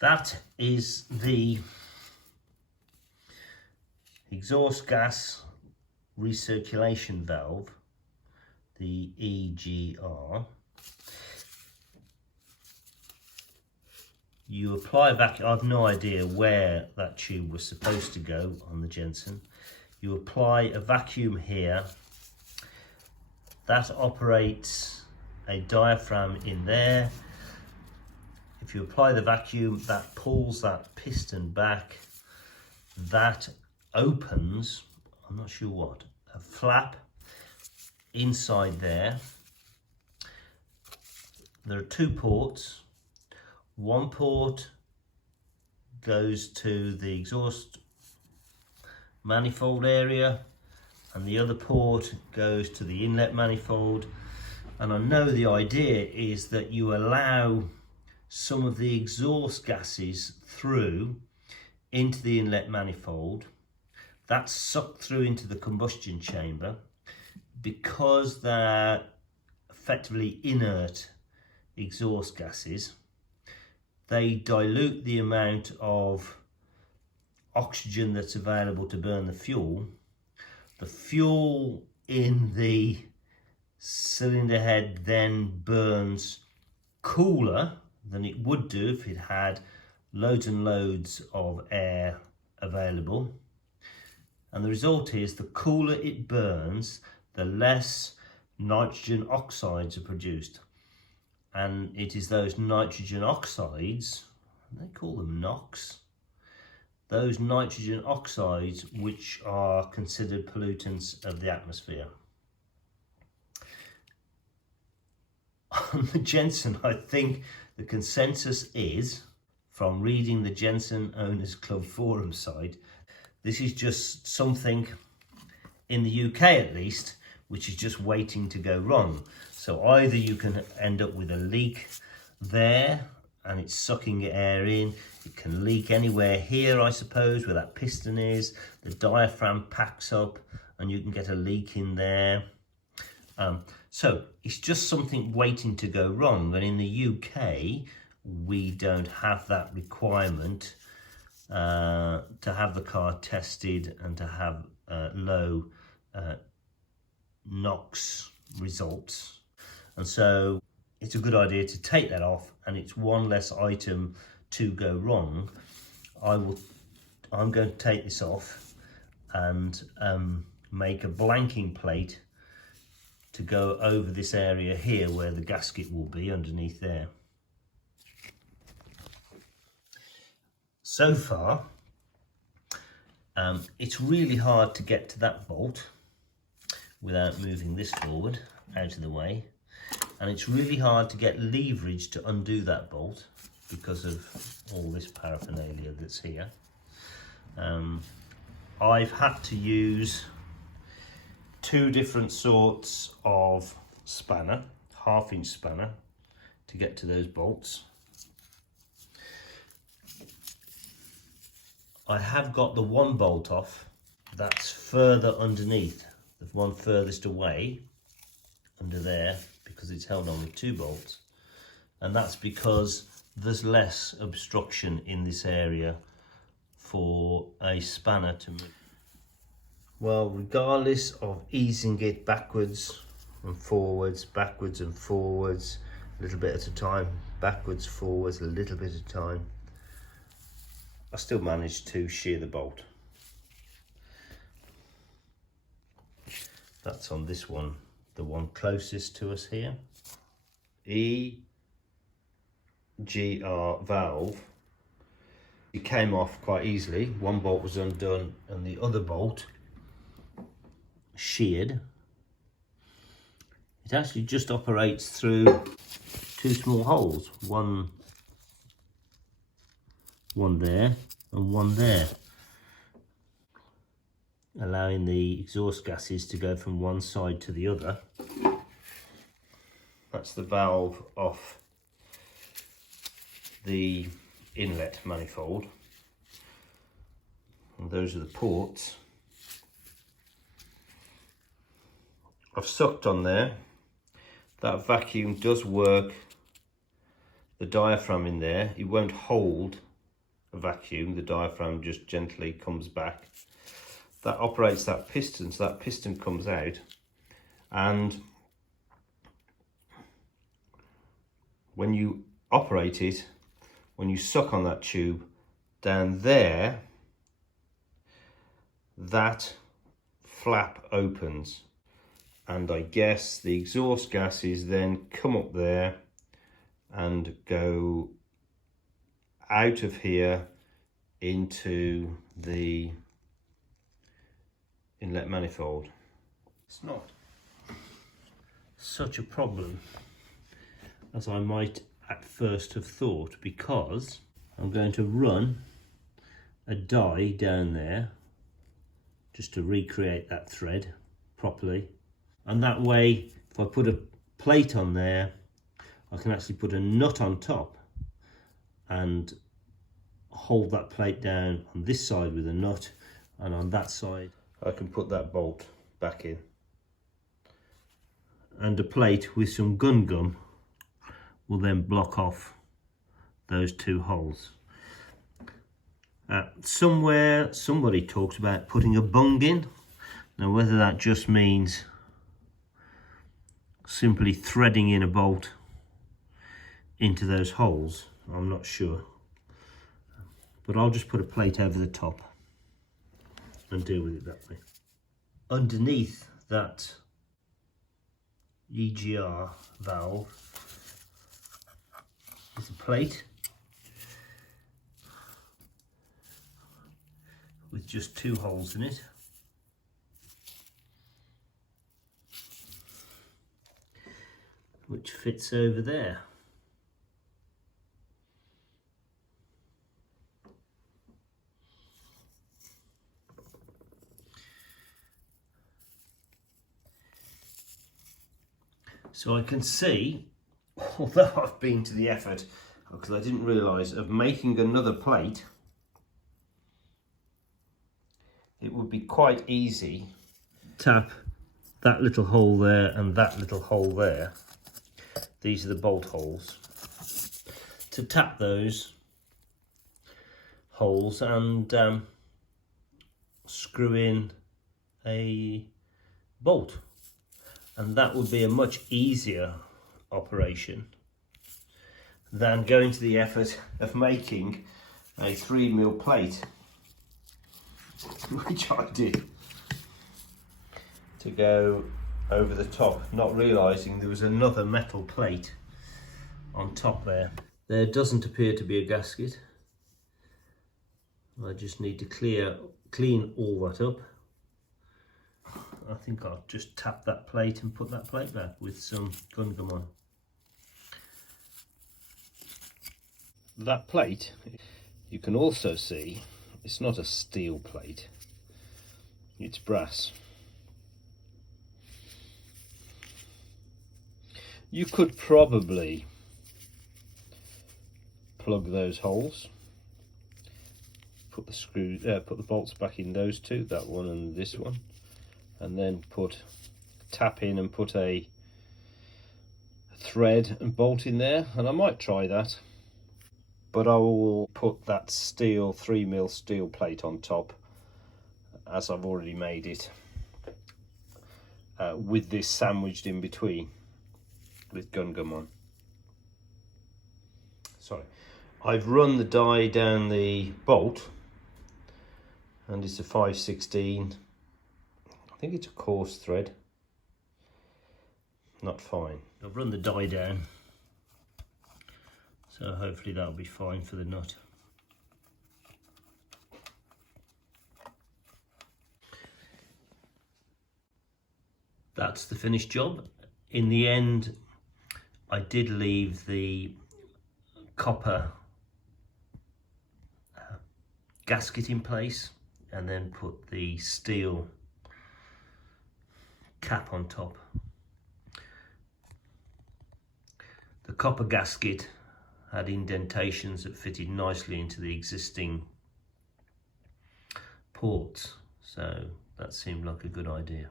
That is the exhaust gas recirculation valve, the EGR. You apply a vacuum. I've no idea where that tube was supposed to go on the Jensen. You apply a vacuum here. That operates a diaphragm in there. If you apply the vacuum, that pulls that piston back. That opens, I'm not sure what, a flap inside there. There are two ports. One port goes to the exhaust manifold area and the other port goes to the inlet manifold. And I know the idea is that you allow some of the exhaust gases through into the inlet manifold. That's sucked through into the combustion chamber. Because they're effectively inert exhaust gases, they dilute the amount of oxygen that's available to burn the fuel. The fuel in the cylinder head then burns cooler than it would do if it had loads and loads of air available. And the result is, the cooler it burns, the less nitrogen oxides are produced. And it is those nitrogen oxides, they call them NOx, those nitrogen oxides which are considered pollutants of the atmosphere. On the Jensen, I think the consensus is, from reading the Jensen Owners Club forum site, this is just something, in the UK at least, which is just waiting to go wrong. So either you can end up with a leak there and it's sucking air in. It can leak anywhere here, I suppose, where that piston is. The diaphragm packs up and you can get a leak in there. So it's just something waiting to go wrong. And in the UK, we don't have that requirement to have the car tested and to have low NOx results. And so it's a good idea to take that off, and it's one less item to go wrong. I'm going to take this off and make a blanking plate to go over this area here where the gasket will be underneath there. So far, it's really hard to get to that bolt without moving this forward out of the way, and it's really hard to get leverage to undo that bolt because of all this paraphernalia that's here. I've had to use two different sorts of spanner, 1/2 inch spanner, to get to those bolts. I have got the one bolt off that's further underneath, the one furthest away under there, because it's held on with two bolts, and that's because there's less obstruction in this area for a spanner to move. Well, regardless of easing it backwards and forwards, backwards and forwards, a little bit at a time, backwards, forwards, a little bit at a time, I still managed to shear the bolt. That's on this one, the one closest to us here. EGR valve, it came off quite easily. One bolt was undone and the other bolt sheared. It actually just operates through two small holes, one there and one there, allowing the exhaust gases to go from one side to the other. That's the valve off the inlet manifold, and those are the ports. I've sucked on there. That vacuum does work the diaphragm in there. It won't hold vacuum, the diaphragm just gently comes back. That operates that piston, so that piston comes out, and when you operate it, when you suck on that tube down there, that flap opens, and I guess the exhaust gases then come up there and go out of here into the inlet manifold. It's not such a problem as I might at first have thought, because I'm going to run a die down there just to recreate that thread properly, and that way if I put a plate on there I can actually put a nut on top and hold that plate down on this side with a nut, and on that side I can put that bolt back in. And a plate with some gun gum will then block off those two holes. Somewhere somebody talks about putting a bung in. Now whether that just means simply threading in a bolt into those holes, I'm not sure. But I'll just put a plate over the top and deal with it that way. Underneath that EGR valve is a plate with just two holes in it. Which fits over there. So I can see, although I've been to the effort, because I didn't realise, of making another plate, it would be quite easy. Tap that little hole there and that little hole there. These are the bolt holes. To tap those holes and screw in a bolt. And that would be a much easier operation than going to the effort of making a 3mm plate, which I did, to go over the top, not realising there was another metal plate on top there. There doesn't appear to be a gasket. I just need to clean all that up. I think I'll just tap that plate and put that plate back with some gun gum on. That plate, you can also see, it's not a steel plate, it's brass. You could probably plug those holes, put the bolts back in those two, that one and this one, and then tap in and put a thread and bolt in there, and I might try that. But I will put that 3mm steel plate on top, as I've already made it, with this sandwiched in between with gun gum on. Sorry, I've run the die down the bolt, and it's a 5/16. I think it's a coarse thread, not fine. I've run the die down, so hopefully that'll be fine for the nut. That's the finished job. In the end, I did leave the copper gasket in place and then put the steel cap on top. The copper gasket had indentations that fitted nicely into the existing ports, so that seemed like a good idea.